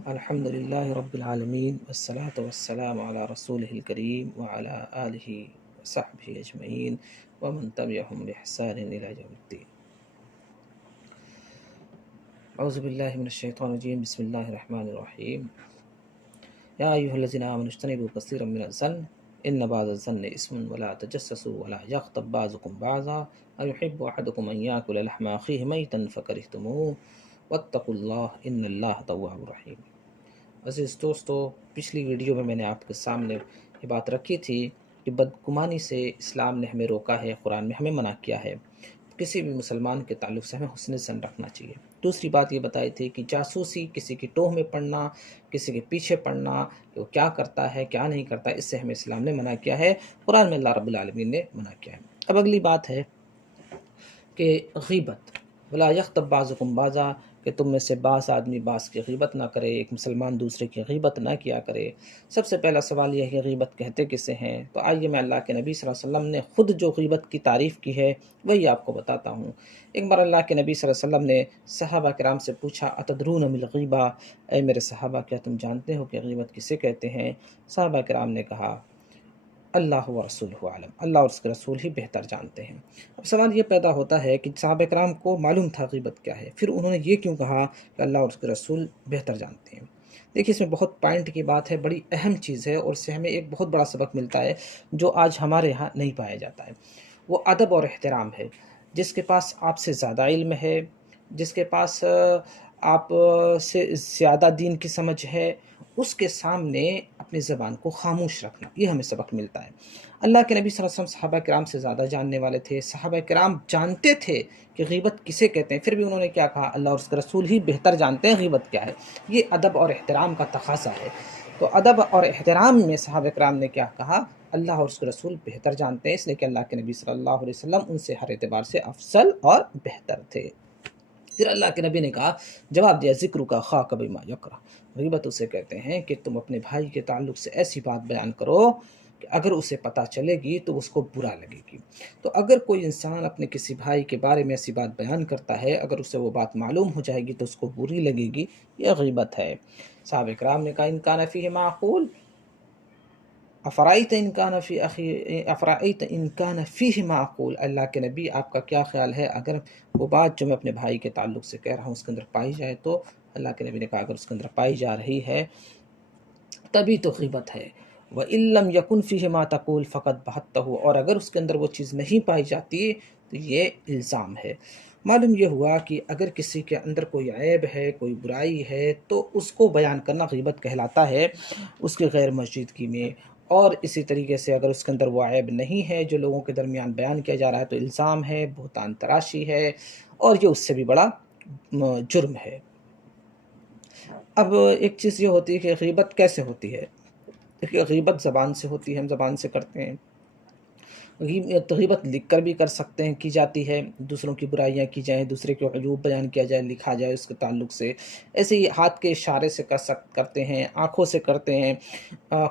الحمد لله رب العالمين والصلاة والسلام على رسوله الكريم وعلى آله وصحبه أجمعين ومن تبعهم بإحسان إلى يوم الدين. أعوذ بالله من الشيطان الرجيم. بسم الله الرحمن الرحيم. يا أيها الذين آمنوا اجتنبوا كثيرا من الظن إن بعض الظن إثم ولا تجسسوا ولا يغتب بعضكم بعضا أيحب أحدكم أن يأكل لحم أخيه ميتا فكرهتموه واتقوا الله إن الله تواب رحيم. عزیز دوستو، پچھلی ویڈیو میں نے آپ کے سامنے یہ بات رکھی تھی کہ بدگمانی سے اسلام نے ہمیں روکا ہے، قرآن میں ہمیں منع کیا ہے. کسی بھی مسلمان کے تعلق سے ہمیں حسن ظن رکھنا چاہیے. دوسری بات یہ بتائی تھی کہ جاسوسی، کسی کی ٹوہ میں پڑنا، کسی کے پیچھے پڑنا کہ وہ کیا کرتا ہے کیا نہیں کرتا، اس سے ہمیں اسلام نے منع کیا ہے، قرآن میں اللہ رب العالمین نے منع کیا ہے. اب اگلی بات ہے کہ غیبت، ولا یغتب بعضکم بعضا، کہ تم میں سے بعض آدمی بعض کی غیبت نہ کرے، ایک مسلمان دوسرے کی غیبت نہ کیا کرے. سب سے پہلا سوال یہ ہے کہ غیبت کہتے کسے ہیں؟ تو آئیے میں اللہ کے نبی صلی اللہ علیہ وسلم نے خود جو غیبت کی تعریف کی ہے وہی آپ کو بتاتا ہوں. ایک بار اللہ کے نبی صلی اللہ علیہ وسلم نے صحابہ کرام سے پوچھا، اتدرون ما الغیبہ، اے میرے صحابہ کیا تم جانتے ہو کہ غیبت کسے کہتے ہیں؟ صحابہ کرام نے کہا، اللہ و رسول عالم، اللہ اور اس کے رسول ہی بہتر جانتے ہیں. اب سوال یہ پیدا ہوتا ہے کہ صحابہ کرام کو معلوم تھا غیبت کیا ہے، پھر انہوں نے یہ کیوں کہا کہ اللہ اور اس کے رسول بہتر جانتے ہیں؟ دیکھیے، اس میں بہت پوائنٹ کی بات ہے، بڑی اہم چیز ہے، اور اس سے ہمیں ایک بہت بڑا سبق ملتا ہے جو آج ہمارے ہاں نہیں پایا جاتا ہے. وہ ادب اور احترام ہے. جس کے پاس آپ سے زیادہ علم ہے، جس کے پاس آپ سے زیادہ دین کی سمجھ ہے، اس کے سامنے اپنی زبان کو خاموش رکھنا، یہ ہمیں سبق ملتا ہے. اللہ کے نبی صلی اللہ علیہ وسلم صحابہ کرام سے زیادہ جاننے والے تھے، صحابہ کرام جانتے تھے کہ غیبت کسے کہتے ہیں، پھر بھی انہوں نے کیا کہا؟ اللہ اور اس کے رسول ہی بہتر جانتے ہیں غیبت کیا ہے. یہ ادب اور احترام کا تقاضا ہے. تو ادب اور احترام میں صحابہ کرام نے کیا کہا؟ اللہ اور اس کے رسول بہتر جانتے ہیں، اس لیے کہ اللہ کے نبی صلی اللہ علیہ وسلم ان سے ہر اعتبار سے افضل اور بہتر تھے. پھر اللہ کے نبی نے کہا، جواب دیا، ذکر کا خاک بما یکرہ، غیبت اسے کہتے ہیں کہ تم اپنے بھائی کے تعلق سے ایسی بات بیان کرو کہ اگر اسے پتہ چلے گی تو اس کو برا لگے گی. تو اگر کوئی انسان اپنے کسی بھائی کے بارے میں ایسی بات بیان کرتا ہے، اگر اسے وہ بات معلوم ہو جائے گی تو اس کو بری لگے گی، یہ غیبت ہے. صحابہ کرام نے کہا، ان کان فیہ معقول افرائیت ان کان فی اخی افرائیت ان کان فیہ معقول، اللہ کے نبی آپ کا کیا خیال ہے اگر وہ بات جو میں اپنے بھائی کے تعلق سے کہہ رہا ہوں اس کے اندر پائی جائے تو؟ اللہ کے نبی نے کہا، اگر اس کے اندر پائی جا رہی ہے تبھی تو غیبت ہے. وَإِن لَّمْ يَكُنْ فِيهِ مَا تَقُولُ فَقَدْ بَهَتَّهُ، اور اگر اس کے اندر وہ چیز نہیں پائی جاتی تو یہ الزام ہے. معلوم یہ ہوا کہ اگر کسی کے اندر کوئی عیب ہے، کوئی برائی ہے، تو اس کو بیان کرنا غیبت کہلاتا ہے اس کی غیر موجودگی میں. اور اسی طریقے سے اگر اس کے اندر وہ عیب نہیں ہے جو لوگوں کے درمیان بیان کیا جا رہا ہے تو الزام ہے، بہتان تراشی ہے، اور یہ اس سے بھی بڑا جرم ہے. اب ایک چیز یہ ہوتی ہے کہ غیبت کیسے ہوتی ہے؟ دیکھیے، غیبت زبان سے ہوتی ہے، ہم زبان سے کرتے ہیں. غیبت لکھ کر بھی کر سکتے ہیں، کی جاتی ہے، دوسروں کی برائیاں کی جائیں، دوسرے کے عیوب بیان کیا جائے، لکھا جائے اس کے تعلق سے. ایسے ہی ہاتھ کے اشارے سے کرتے ہیں، آنکھوں سے کرتے ہیں.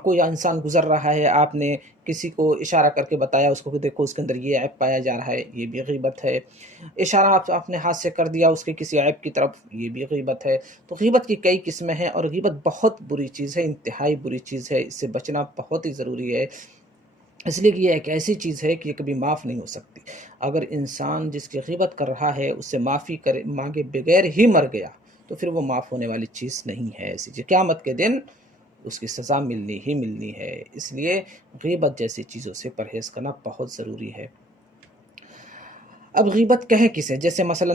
کوئی انسان گزر رہا ہے، آپ نے کسی کو اشارہ کر کے بتایا اس کو کہ دیکھو اس کے اندر یہ عیب پایا جا رہا ہے، یہ بھی غیبت ہے. اشارہ آپ نے ہاتھ سے کر دیا اس کے کسی عیب کی طرف، یہ بھی غیبت ہے. تو غیبت کی کئی قسمیں ہیں، اور غیبت بہت بری چیز ہے، انتہائی بری چیز ہے، اس سے بچنا بہت ہی ضروری ہے. اس لیے کہ یہ ایک ایسی چیز ہے کہ یہ کبھی معاف نہیں ہو سکتی. اگر انسان جس کی غیبت کر رہا ہے اس سے معافی مانگے بغیر ہی مر گیا تو پھر وہ معاف ہونے والی چیز نہیں ہے. ایسی چیز قیامت کے دن اس کی سزا ملنی ہی ملنی ہے. اس لیے غیبت جیسی چیزوں سے پرہیز کرنا بہت ضروری ہے. اب غیبت کہے کسے؟ جیسے مثلا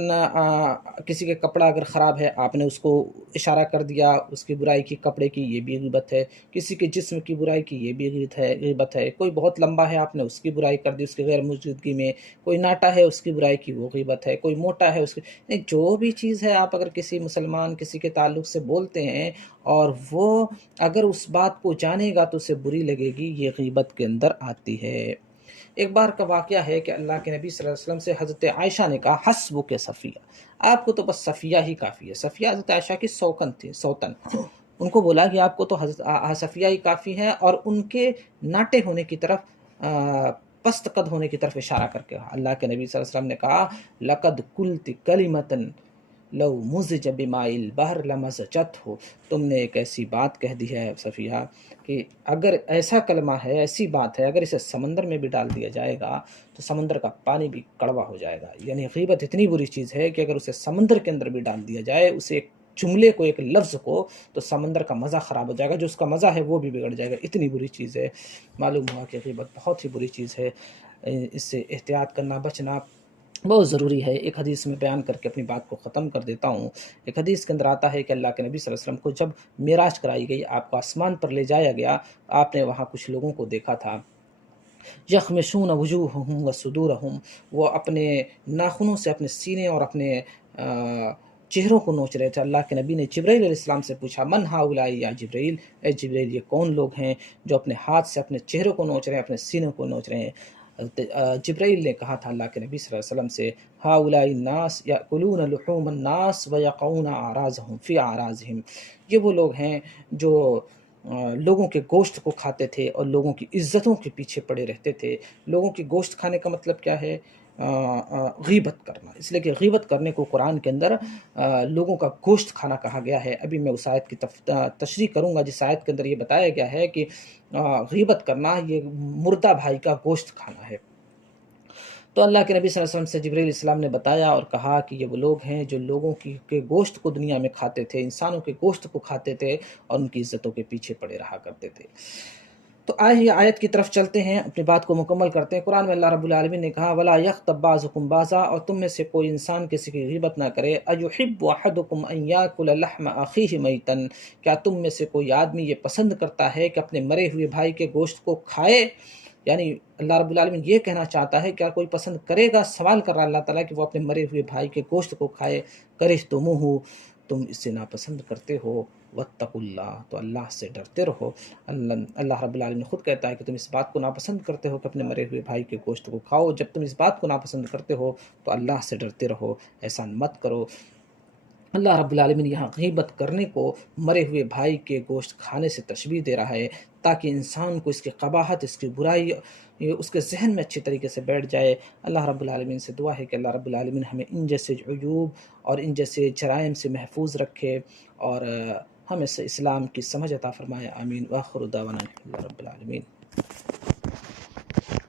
کسی کے کپڑا اگر خراب ہے، آپ نے اس کو اشارہ کر دیا اس کی برائی کی، کپڑے کی، یہ بھی غیبت ہے. کسی کے جسم کی برائی کی، یہ بھی غیبت ہے. کوئی بہت لمبا ہے، آپ نے اس کی برائی کر دی اس کی غیر موجودگی میں. کوئی ناٹا ہے، اس کی برائی کی، وہ غیبت ہے. کوئی موٹا ہے، اس کی جو بھی چیز ہے، آپ اگر کسی مسلمان کسی کے تعلق سے بولتے ہیں اور وہ اگر اس بات کو جانے گا تو اسے بری لگے گی، یہ غیبت کے اندر آتی ہے. ایک بار کا واقعہ ہے کہ اللہ کے نبی صلی اللہ علیہ وسلم سے حضرت عائشہ نے کہا، حسبک صفیہ، آپ کو تو بس صفیہ ہی کافی ہے. صفیہ حضرت عائشہ کی سوکن تھی، سوتن. ان کو بولا کہ آپ کو تو حضرت صفیہ ہی کافی ہے، اور ان کے ناٹے ہونے کی طرف، پست قد ہونے کی طرف اشارہ کر کے کہا. اللہ کے نبی صلی اللہ علیہ وسلم نے کہا، لقد قلت کلمۃ لو مزج بماء البحر لمزجته، تم نے ایک ایسی بات کہہ دی ہے صفیہ کہ اگر ایسا کلمہ ہے، ایسی بات ہے، اگر اسے سمندر میں بھی ڈال دیا جائے گا تو سمندر کا پانی بھی کڑوا ہو جائے گا۔ یعنی غیبت اتنی بری چیز ہے کہ اگر اسے سمندر کے اندر بھی ڈال دیا جائے، اسے ایک جملے کو، ایک لفظ کو، تو سمندر کا مزہ خراب ہو جائے گا، جو اس کا مزہ ہے وہ بھی بگڑ جائے گا، اتنی بری چیز ہے۔ معلوم ہوا کہ غیبت بہت ہی بری چیز ہے، اس سے احتیاط کرنا، بچنا بہت ضروری ہے۔ ایک حدیث میں بیان کر کے اپنی بات کو ختم کر دیتا ہوں۔ ایک حدیث کے اندر آتا ہے کہ اللہ کے نبی صلی اللہ علیہ وسلم کو جب معراج کرائی گئی، آپ کو آسمان پر لے جایا گیا، آپ نے وہاں کچھ لوگوں کو دیکھا تھا، یخمشون وجوہہم وصدورہم، وہ اپنے ناخنوں سے اپنے سینے اور اپنے چہروں کو نوچ رہے تھے۔ اللہ کے نبی نے جبرائیل علیہ السلام سے پوچھا، من ہؤلاء یا جبرائیل، اے جبرائیل یہ کون لوگ ہیں جو اپنے ہاتھ سے اپنے چہروں کو نوچ رہے ہیں، اپنے سینوں کو نوچ رہے ہیں؟ جبرائیل نے کہا تھا اللہ کے نبی صلی اللہ علیہ وسلم سے، ہؤلاء الناس یأکلون لحوم الناس ویقعون اعراضهم فی اعراضهم، یہ وہ لوگ ہیں جو لوگوں کے گوشت کو کھاتے تھے اور لوگوں کی عزتوں کے پیچھے پڑے رہتے تھے۔ لوگوں کی گوشت کھانے کا مطلب کیا ہے؟ غیبت کرنا، اس لیے کہ غیبت کرنے کو قرآن کے اندر لوگوں کا گوشت کھانا کہا گیا ہے۔ ابھی میں اس آیت کی تشریح کروں گا جس آیت کے اندر یہ بتایا گیا ہے کہ غیبت کرنا یہ مردہ بھائی کا گوشت کھانا ہے۔ تو اللہ کے نبی صلی اللہ علیہ وسلم سے جبرائیل علیہ السلام نے بتایا اور کہا کہ یہ وہ لوگ ہیں جو لوگوں کے گوشت کو دنیا میں کھاتے تھے، انسانوں کے گوشت کو کھاتے تھے اور ان کی عزتوں کے پیچھے پڑے رہا کرتے تھے۔ تو آئیے آیت کی طرف چلتے ہیں، اپنی بات کو مکمل کرتے ہیں۔ قرآن میں اللہ رب العالمین نے کہا وَلَا يَغْتَبْ بَعْضُكُمْ بَعْضًا، اور تم میں سے کوئی انسان کسی کی غیبت نہ کرے۔ أَيُحِبُّ أَحَدُكُمْ أَن يَأْكُلَ لَحْمَ أَخِيهِ مَيْتًا، کیا تم میں سے کوئی آدمی یہ پسند کرتا ہے کہ اپنے مرے ہوئے بھائی کے گوشت کو کھائے؟ یعنی اللہ رب العالمین یہ کہنا چاہتا ہے کیا کوئی پسند کرے گا؟ سوال کر رہا اللہ تعالیٰ کہ وہ اپنے مرے ہوئے بھائی کے گوشت کو کھائے۔ کَرِہْتُمُوهُ، تم اسے ناپسند کرتے ہو۔ وَاتَّقُوا اللَّهَ، تو اللہ سے ڈرتے رہو۔ اللہ رب العالمین خود کہتا ہے کہ تم اس بات کو ناپسند کرتے ہو کہ اپنے مرے ہوئے بھائی کے گوشت کو کھاؤ۔ جب تم اس بات کو ناپسند کرتے ہو تو اللہ سے ڈرتے رہو، ایسا مت کرو۔ اللہ رب العالمین یہاں غیبت کرنے کو مرے ہوئے بھائی کے گوشت کھانے سے تشبیہ دے رہا ہے تاکہ انسان کو اس کی قباحت، اس کی برائی اس کے ذہن میں اچھی طریقے سے بیٹھ جائے۔ اللہ رب العالمین سے دعا ہے کہ اللہ رب العالمین ہمیں ان جیسے عیوب اور ان جیسے جرائم سے محفوظ رکھے اور ہمیں سے اسلام کی سمجھ عطا فرمائے۔ آمین۔ وآخر دعوانا الحمد للہ رب العالمین۔